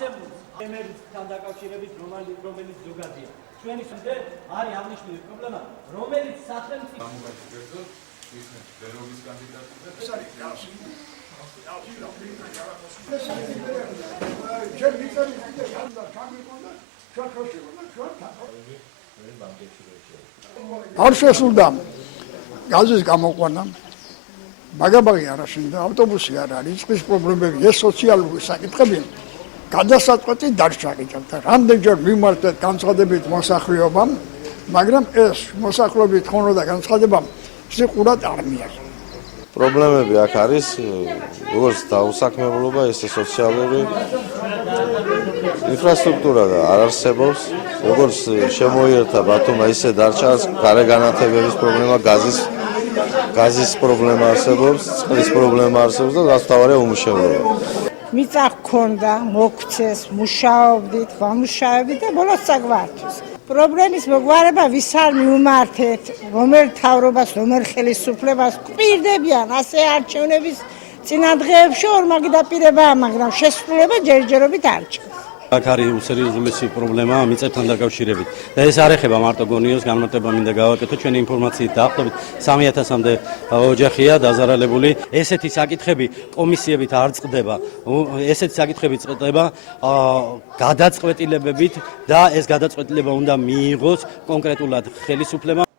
არსებობს ემერთან დაკავშირებით რომელიც ზოგადია. ჩვენი სამდე არის აღნიშნული პრობლემა, რომელიც სახელმწიფო არ შესულდა გაზის გამოყვანა მაგაბაღი არ აშენდა ავტობუსი არ არის წყლის პრობლემები ეს სოციალური საკითხები გადასაწყვეტი დარჩა გიჭირდა რამდენჯერ მიმართეთ განცხადებით მოსახლეობამ მაგრამ ეს მოსახლეობის თხოვნა და განცხადება სიყურად არ მიიღო პრობლემები აქ არის როგორც დაუსაქმებლობა ისე სოციალური ინფრასტრუქტურა არ არსებობს როგორც შემოიერთა ბათუმმა ისე დარჩა გარე განათებების პრობლემა გაზის პრობლემა არსებობს წყლის პრობლემა არსებობს და დასთავარია უმუშევრობა მიწა ჰქონდა მოქცეს მუშაობდით ვამუშავებით და ბოლოს საგვართვის პრობლემის მოგვარება ვის არ მიუმართეთ რომელ თავრობას რომელ ხელისუფლებას გვპირდებიან ასე არჩევნების წინადღეებში ორმაგი დაპირებაა მაგრამ შესრულება ჯერჯერობით არ ჩანს აქ არის უსერიოზულესი პრობლემა მიწებთან დაკავშირებით და ეს არ ეხება მარტო გონიოს განმარტება მინდა გავაკეთო ჩვენი ინფორმაციით დაახლოებით 3000-მდე ოჯახია დაზარალებული ესეთი საკითხები კომისიებით არ წყდება ესეთი საკითხები წყდება გადაწყვეტილებებით და ეს გადაწყვეტილება უნდა მიიღოს კონკრეტულად ხელისუფლებამ